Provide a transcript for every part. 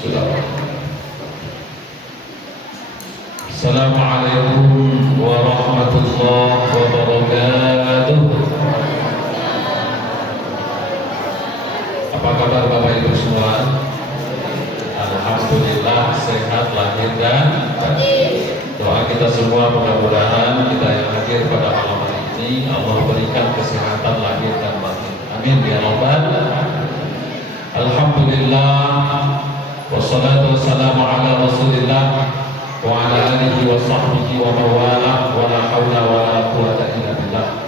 Assalamualaikum warahmatullahi wabarakatuh. Apa kabar Bapak Ibu semua? Alhamdulillah sehat lahir dan batin. Doa kita semua mudah-mudahan kita yang hadir pada malam hari ini Allah berikan kesehatan lahir dan batin. Amin ya rabbal alamin. Alhamdulillah wassalatu wassalamu ala Rasulillah wa ala alihi wa sahbihi wa mawala wa la hawla wa la quwwata illa billah.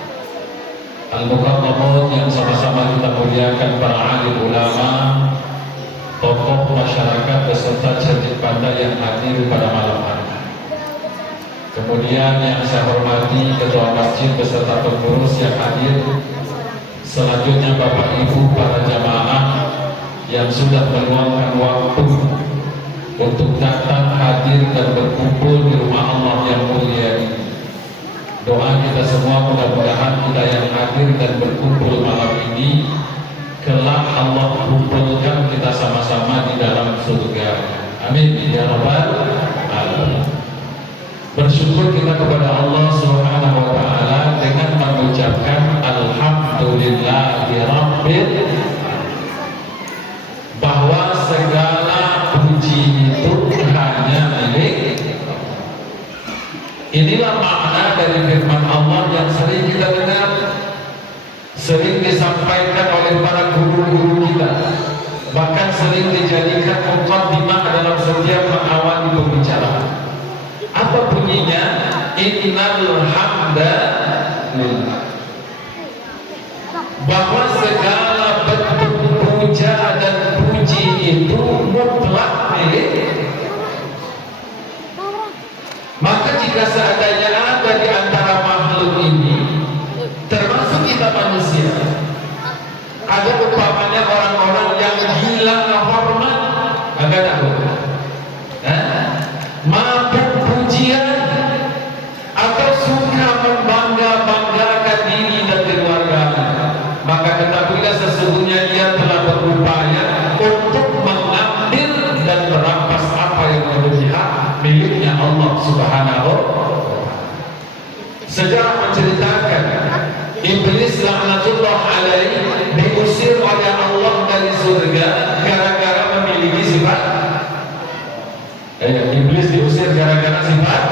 Al-Mukarramun yang sama-sama kita muliakan, para alim ulama, tokoh masyarakat beserta cerdik pandai yang hadir pada malam hari. Kemudian yang saya hormati ketua masjid beserta pengurus yang hadir. Selanjutnya Bapak Ibu para jamaah yang sudah meluangkan waktu untuk datang hadir dan berkumpul di rumah Allah yang mulia ini. Doa kita semua mudah-mudahan kita yang hadir dan berkumpul malam ini kelak Allah kumpulkan kita sama-sama di dalam surga. Amin ya rabbal alamin. Bersyukur kita kepada Allah Subhanahu wa taala dengan mengucapkan alhamdulillahirabbil, bahwa segala puji itu hanya milik. Inilah makna dari firman Allah yang sering kita dengar, sering disampaikan oleh para guru-guru kita, bahkan sering dijadikan muqaddimah dalam setiap mengawali pembicaraan. Apa bunyinya? Innal hamdalillah, bahwa segala bentuk puja dan puji itu mutlak milik. Maka jika seandainya ada di antara makhluk ini, termasuk kita manusia, ada umpamanya orang-orang yang gila hormat, agak takut, mabuk pujian, atau suka membangga-banggakan diri dan keluarganya, maka ketahuilah sesungguhnya dia telah berupaya untuk mengambil dan merampas apa yang menjadi hak miliknya Allah Subhanahu wa ta'ala. Sejarah menceritakan Iblis laknatullah alaihi diusir oleh Allah dari surga gara-gara memiliki sifat. Iblis diusir gara-gara sifat.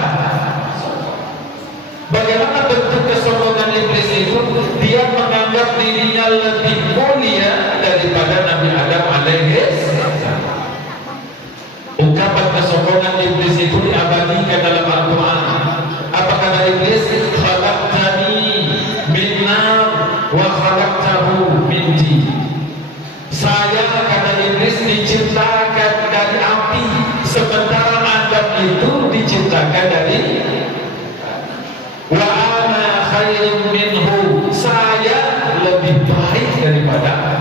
Bagaimana bentuk kesombongan iblis itu? Dia menganggap dirinya lebih mulia daripada Nabi Adam alaihi salam. Ungkapan kesombongan iblis itu diabadikan dalam Al-Quran. Apa kata iblis? Khalaqtani min nar wa khalaqtahu min tin. Saya, kata iblis, diciptakan dari api, sementara Adam itu diciptakan dari wa ana khairun minhu, saya lebih baik daripada.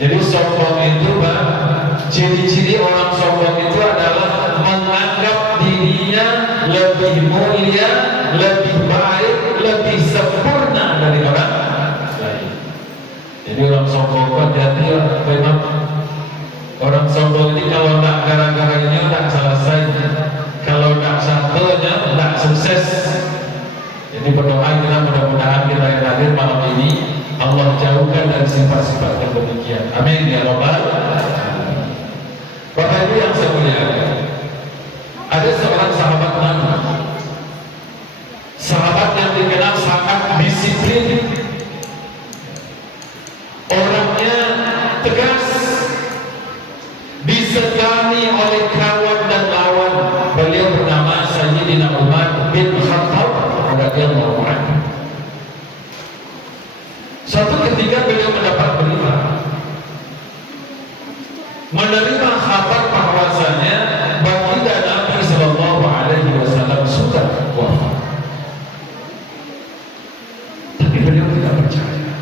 Jadi sombong itu, Pak, ciri-ciri orang sombong itu adalah menganggap dirinya lebih mulia, lebih baik, lebih sempurna dari orang lain. Jadi orang sombong hati-hati ya, memang orang sombong ini kalau tak gara-garanya tak selesai, kalau tak satunya tak sukses. Jadi berdoa kita mudah-mudahan kita yang hadir malam ini Allah jauhkan dari sifat-sifat yang demikian. Amin ya rabbal alamin. Bapak Ibu yang saya muliakan, ada seorang sahabat Nabi, sahabat yang dikenal sangat disiplin, orangnya tegas, disegani oleh kawan dan lawan. Beliau bernama Sayyidina Umar bin Khattab radhiyallahu anhu. Suatu ketika beliau mendapat berita, menerima kabar bahwasanya baginda Nabi Sallallahu Alaihi Wasallam sudah wafat. Tapi beliau tidak percaya.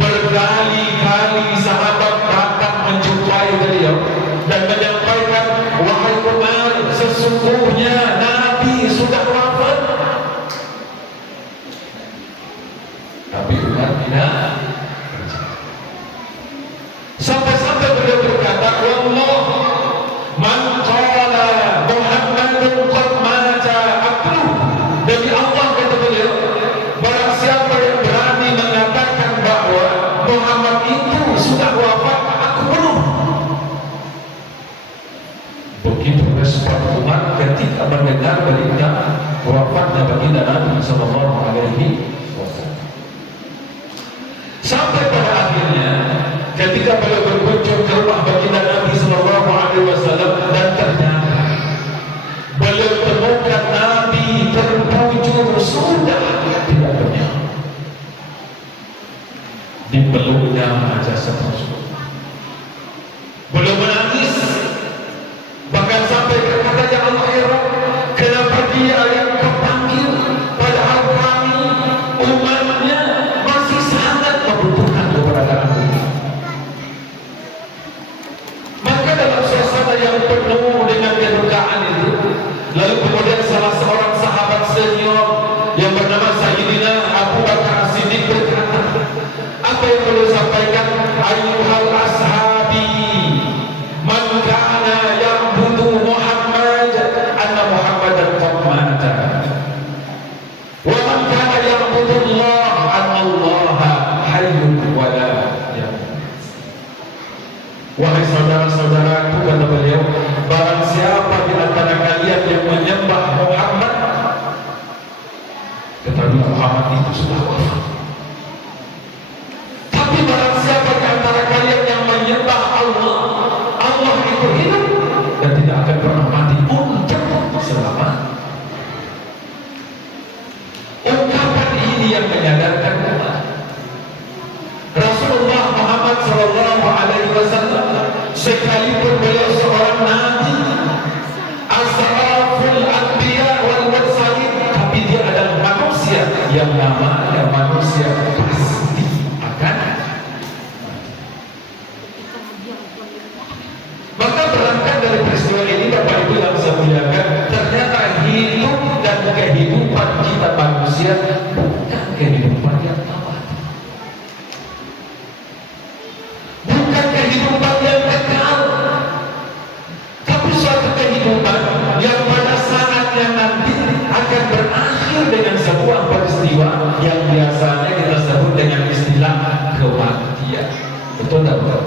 Berkali-kali sahabat datang menjumpai beliau dan menyampaikan, wahai Umar, sesungguhnya Nabi sudah wafat. Tapi Umar tidak percaya. kita mendengar berita wafatnya baginda Nabi Sallallahu Alaihi Wasallam. Sampai pada akhirnya ketika beliau berkunjung ke rumah baginda Nabi Sallallahu Alaihi Wasallam dan ternyata beliau temukan Nabi terbujur sudah tidak bernyawa. Dipeluknya jasad Rasul. Beliau menangis, bahkan sampai berkata, ya Allah ya Rabb, kenapa dia yang kau panggil, padahal kami umatnya masih sangat membutuhkan keberadaan ini. Maka dalam suasana yang penuh dengan kedukaan itu, lalu kemudian salah seorang sahabat senior yang bernama Sayyidina Abu Bakar As-Siddiq berkata, apa yang perlu sampaikan? Ayyuhal ashabi, man kana ya'budu Muhammad, anna Muhammadan qad mata. Wa man kana ya'budu Allah, anna Allah hayyun wa la yamut. Wahai saudara-saudaraku, kata beliau, barang siapa di antara kalian yang menyembah Muhammad, ketahui Muhammad itu sudah wafat. Tapi barang siapa di antara kalian yang menyembah Allah, Allah itu hidup dan tidak akan pernah mati untuk selama. Ungkapan ini yang menyadarkan umat. Rasulullah Muhammad Sallallahu Alaihi Wasallam sekalipun beliau seorang nabi, asraful anbiya wal mursalin, tapi dia adalah manusia yang namanya manusia pasti akan. Maka berangkat dari peristiwa ini, Bapak Ibu yang saya muliakan, ternyata hidup dan kehidupan kita manusia bukan kehidupan yang abadi, bukan kehidupan yang kekal, tapi suatu kehidupan yang pada saatnya nanti akan berakhir dengan sebuah peristiwa yang biasanya kita sebut dengan istilah kematian. Betul tak, Bapak?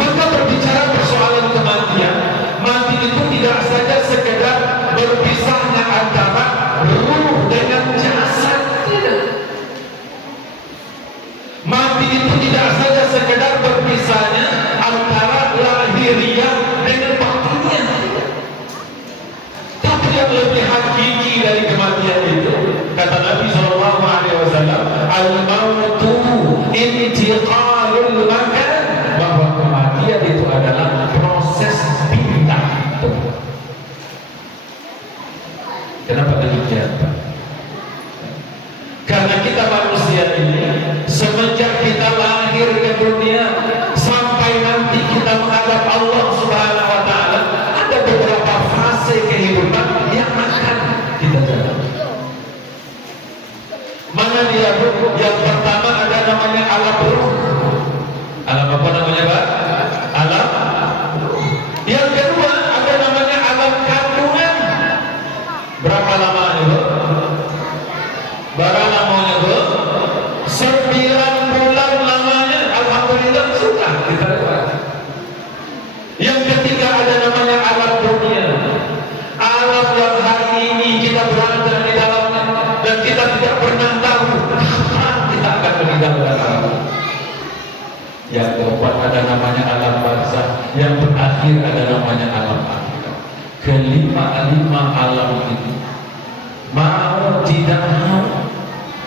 Maka berbicara persoalan kematian, mati itu tidak saja sekedar berpisahnya antara ruh dengan jasad, tidak. Mati itu tidak saja sekedar berpisahnya antara lahiriah dengan batiniah, tapi yang lebih hakiki dari kematian itu, kata Nabi Sallallahu Alaihi Wasallam, al-mautu intiqalul makan, bahwa kematian itu adalah proses pindah tempat. Kenapa demikian, Pak? Karena kita manusia ini semenjak kita lahir ke dunia sampai nanti kita menghadap Allah Subhanahu wa Ta'ala, ada beberapa fase kehidupan yang akan kita jalani. Mana dia? Yang pertama ada namanya alam ruh. Alam apa namanya, Pak? Alam ruh. Yang kedua ada namanya alam kandungan. Berapa lamanya, Bu? Berapa lamanya, Bu? 9 bulan lamanya. Alhamdulillah sudah kita lewati. Yang ketiga ada namanya alam dunia. Alam yang hari ini kita berada di dalamnya dan kita tidak pernah tahu kapan kita akan meninggalkan alam. Yang keempat ada namanya alam barzakh, yang berakhir ada namanya alam akhirat. Kelima alam ini, mau tidak mau,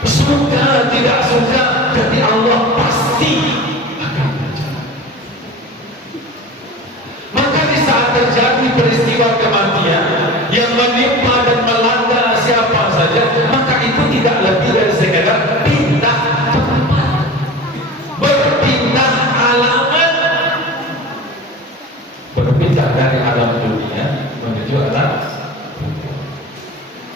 suka tidak suka, jadi Allah pasti akan terjadi. Maka di saat terjadi peristiwa kematian yang menimpa dan melanda siapa saja, maka itu tidak lebih dari sekedar pindah tempat, berpindah alamat, berpindah dari alam dunia menuju alam.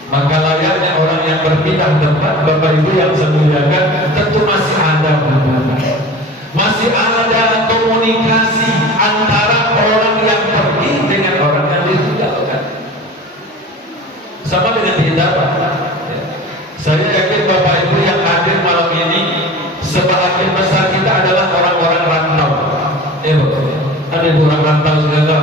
Maka layaknya orang yang berpindah tempat, Bapak Ibu yang saya muliakan, tentu masih ada hubungan, masih ada komunikasi antara orang yang pergi dengan orang yang ditinggalkan. Sama dengan kita, Pak. Saya yakin Bapak Ibu yang hadir malam ini, sebagian besar kita adalah orang-orang rantau. Ada orang rantau juga,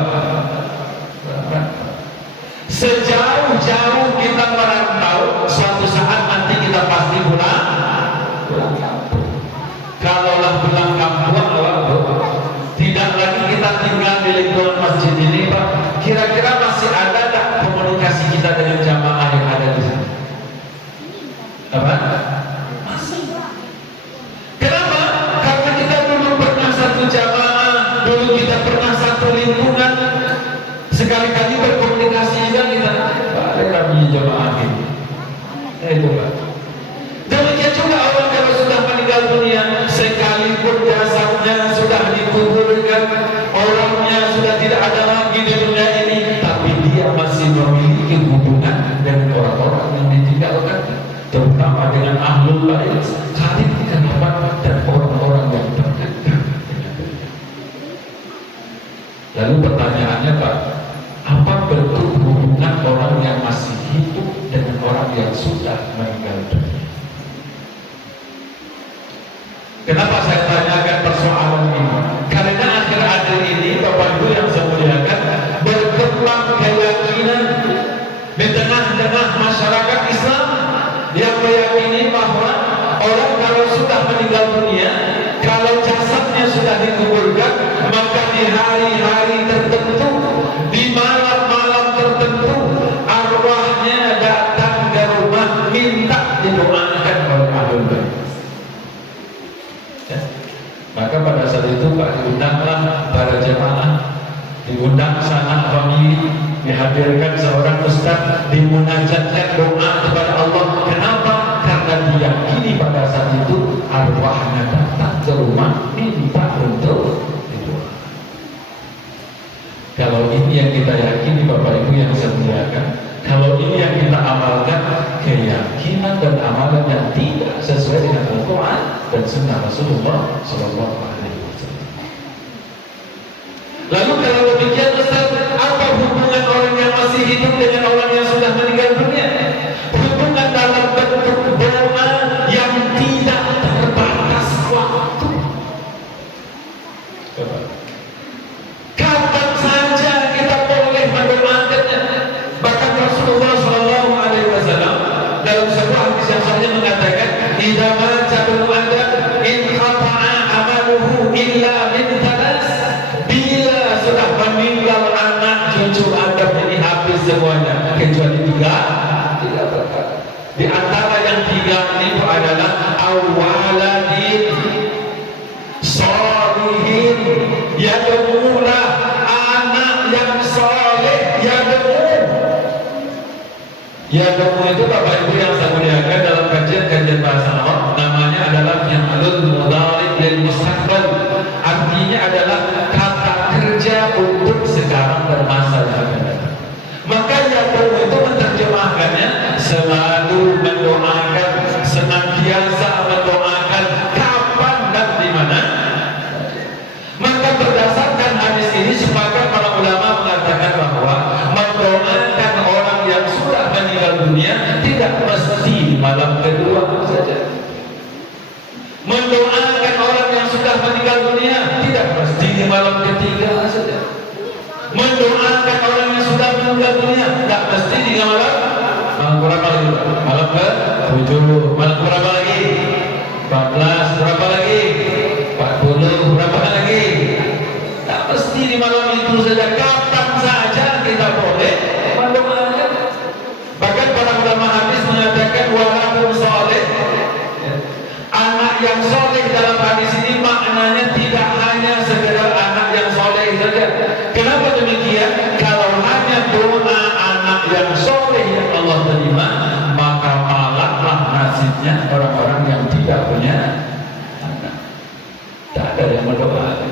bersama dengan ahlul bait, saling kerabat dan orang-orang yang terdekat dengan beliau. Lalu pertanyaannya, Pak, apa bentuk hubungan orang yang masih hidup dengan orang yang sudah meninggal dunia? Kenapa saya tanyakan persoalan ini? Karena akhir-akhir ini Bapak Ibu yang saya muliakan, berkembang keyakinan di tengah-tengah masyarakat Islam yang meyakini bahwa orang kalau sudah meninggal dunia, kalau jasadnya sudah dikuburkan, maka di hari-hari tertentu, di malam-malam tertentu, arwahnya datang ke rumah minta didoakan oleh ahlul bait. Ya. Maka pada saat itu Pak, diundanglah para jemaah, diundang sanak famili, dihadirkan seorang ustaz, dimunajatkan doa kepada Allah. Kenapa? Karena diyakini pada saat itu arwahnya datang ke rumah minta untuk didoakan. Kalau ini yang kita yakini Bapak Ibu yang saya muliakan, kalau ini yang kita amalkan, keyakinan dan amalan yang tidak sesuai dengan Al-Quran dan Sunnah Rasulullah Sallallahu Alaihi Wasallam. Lalu kalau demikian, Ustaz, apa hubungan orang yang masih hidup dengan orang yang sudah meninggal dunia? Hubungan dalam bentuk doa yang tidak terbatas waktu. Kapan saja kita boleh mendoakannya. Bahkan Rasulullah Sallallahu Alaihi Wasallam dalam sebuah hadis yang sahih mengatakan, "Idza mata ibnu Adam inqata'a amaluhu illa min thalath." Bila sudah meninggal anak cucu Adam ini habis semuanya kecuali tiga perkara. Di antara yang tiga itu adalah awaladin sholihin yad'ulah, anak yang soleh yad'u itu Bapak Ibu yang saya muliakan, dalam kajian bahasa Arab namanya adalah fi'lul mudhari' lil mustaqbal. Artinya adalah kata kerja untuk sekarang dan masa yang akan datang. Maka yad'u itu menerjemahkannya selalu mendoakan, senantiasa mendoakan, kapan dan di mana. Maka berdasarkan hadis ini sepakat para ulama mengatakan bahwa mendoakan orang yang sudah meninggal dunia tidak mesti di malam kedua saja. Mendoakan orang yang sudah meninggal dunia tidak mesti di malam ketiga saja. Mendoakan orang yang sudah meninggal dunia tidak mesti di malam berapa lagi? Malam ke-7, malam berapa lagi? 14, berapa lagi? 40, berapa lagi? Tak mesti di malam itu saja, kapan saja kita boleh mendoakan. Bahkan para ulama hadis mengatakan waladun soleh, anak yang soleh dalam hadis ini maknanya tidak hanya sekedar anak yang soleh saja. Kenapa demikian? Kalau hanya doa anak yang soleh yang Allah terima, maka malaklah nasibnya orang-orang yang tidak punya anak. Tak ada yang mendoakan.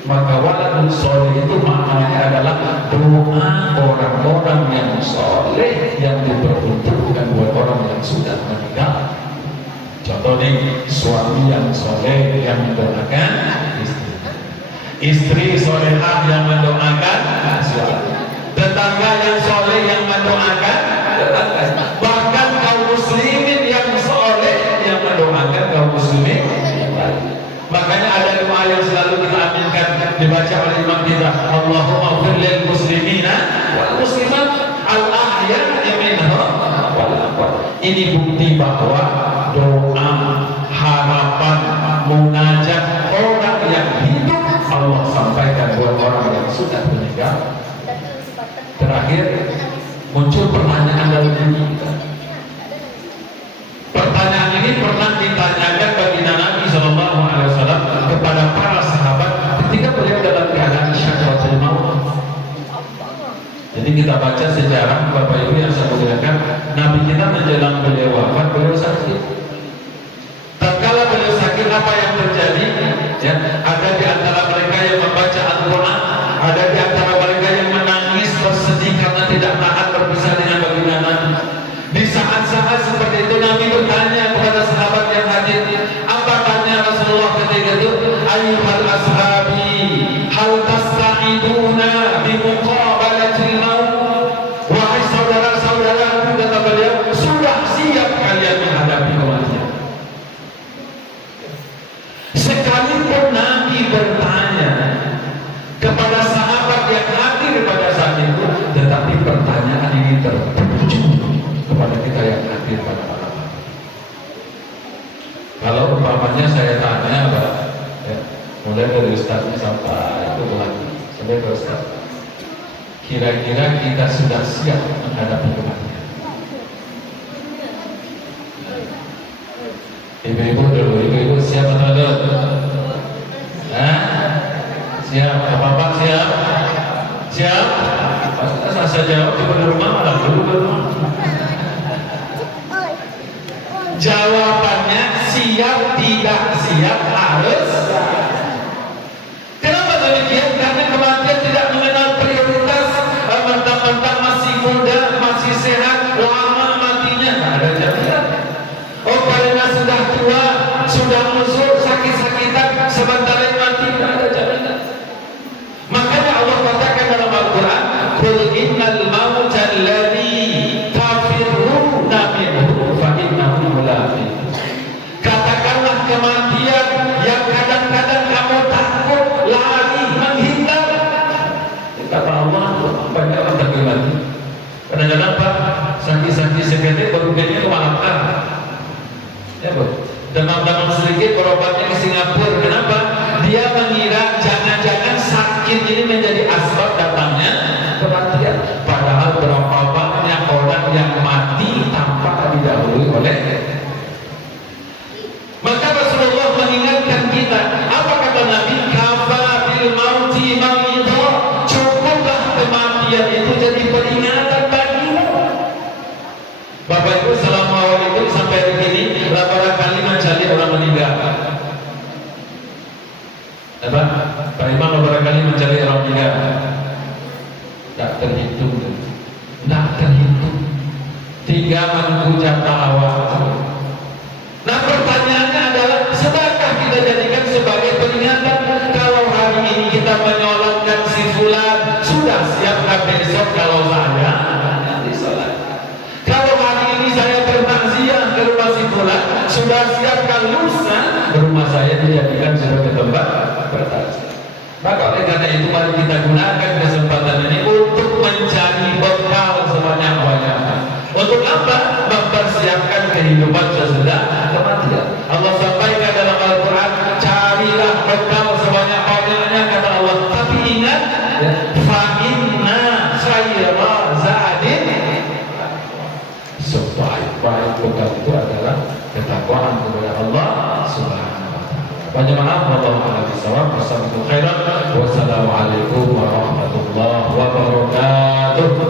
Maka waladun soleh itu maknanya adalah doa orang-orang yang soleh yang diperuntukkan buat orang yang sudah meninggal. Contoh nih, suami yang soleh yang mendoakan istri solehah yang mendoakan suami, tetangga yang soleh yang mendoakan tetangga, bahkan kaum muslimin yang soleh yang mendoakan kaum muslimin. Makanya ada doa yang selalu kita aminkan dibaca oleh imam kita, Allahumma ighfir lil muslimina wal muslimat al ahya'i minhum wal amwat. Ini bukti bahwa doa, harapan, munajat orang yang hidup Allah sampaikan buat orang yang sudah meninggal. Terakhir muncul pertanyaan dalam diri kita. Pertanyaan ini pernah ditanyakan baginda Nabi Sallallahu Alaihi Wasallam kepada para sahabat ketika beliau dalam keadaan syakaratul maut. Jadi kita baca sejarah Bapak Ibu yang saya muliakan, Nabi kita menjelang beliau wafat, beliau sakit. Tatkala beliau sakit, apa yang terjadi? Ya, ada di antara mereka yang membaca Al-Quran, ada di antara mereka yang menangis bersedih karena tidak tahan berpisah dengan baginda Nabi. Di saat-saat seperti itu Nabi Kalau umpamanya saya tanya, Pak, ya, mulai dari Ustaznya sampai itu lagi, sampai ke Ustaz, kira-kira kita sudah siap menghadapi kematian? Ibu-ibu dulu, ibu-ibu siap atau belum? Hah? Siap, Bapak siap? Siap? Pas saya jawab di rumah malah dulu. Jawabannya siap tidak siap harus. Kenapa demikian? Karena kematian tidak mengenal prioritas. Mentang-mentang masih muda, masih sehat, lama matinya, tidak ada jaminan. Oh, karena sudah tua, sudah musuh, sakit-sakitan, sebentar lagi mati, tidak ada jaminan. Makanya Allah katakan dalam Al-Quran, "Qul innal mauta alladzi tafirruna minhu fa innahu mulaqikum." Katakanlah kematian yang kadang-kadang kamu takut, lari, menghindar. Kata Allah, banyak orang takut mati. Kadang-kadang Pak, sakit-sakit seketik baru kayaknya kewalahan. Ya Bu, demam-demam sedikit berobatnya ke Singapura. Kenapa? Dia mengira jangan-jangan sakit ini menjadi asbab datangnya kematian. Padahal berapa banyak orang yang mati tanpa didahului oleh. Maka Rasulullah mengingatkan kita, apa kata Nabi? Kafa bil mauti mau'idha. Cukuplah kematian itu jadi peringatan bagimu. Bapak Ibu, assalamualaikum. Sampai hari ini berapa kali mencari orang meninggal? Apa? Pak Imam berapa kali mencari orang meninggal? Tak terhitung. Tak terhitung. 3 minggu jatah awal. Nah, pertanyaannya adalah, sedangkah kita jadikan sebagai peringatan? Kalau hari ini kita menyolatkan si fulan, sudah siapkah besok kalau saya nanti sholat? Kalau hari ini saya bertakziah ke rumah si fulan, sudah siapkah lusa rumah saya dijadikan sebagai tempat bertakziah? Maka oleh karena itu mari kita gunakan kesempatan ini untuk mencari bekal sebanyak-banyaknya. Untuk apa? Mempersiapkan kehidupan sesudah kematian. Allah sampaikan dalam Al-Quran, carilah bekal sebanyak-banyaknya, kata Allah. Tapi ingat, fa inna khayra zadin, sebaik-baik bekal itu adalah ketakwaan kepada Allah Subhanahu wa ta'ala. Banyak maaf, wallahu a'lam bishawab. Wassalamualaikum warahmatullahi wabarakatuh.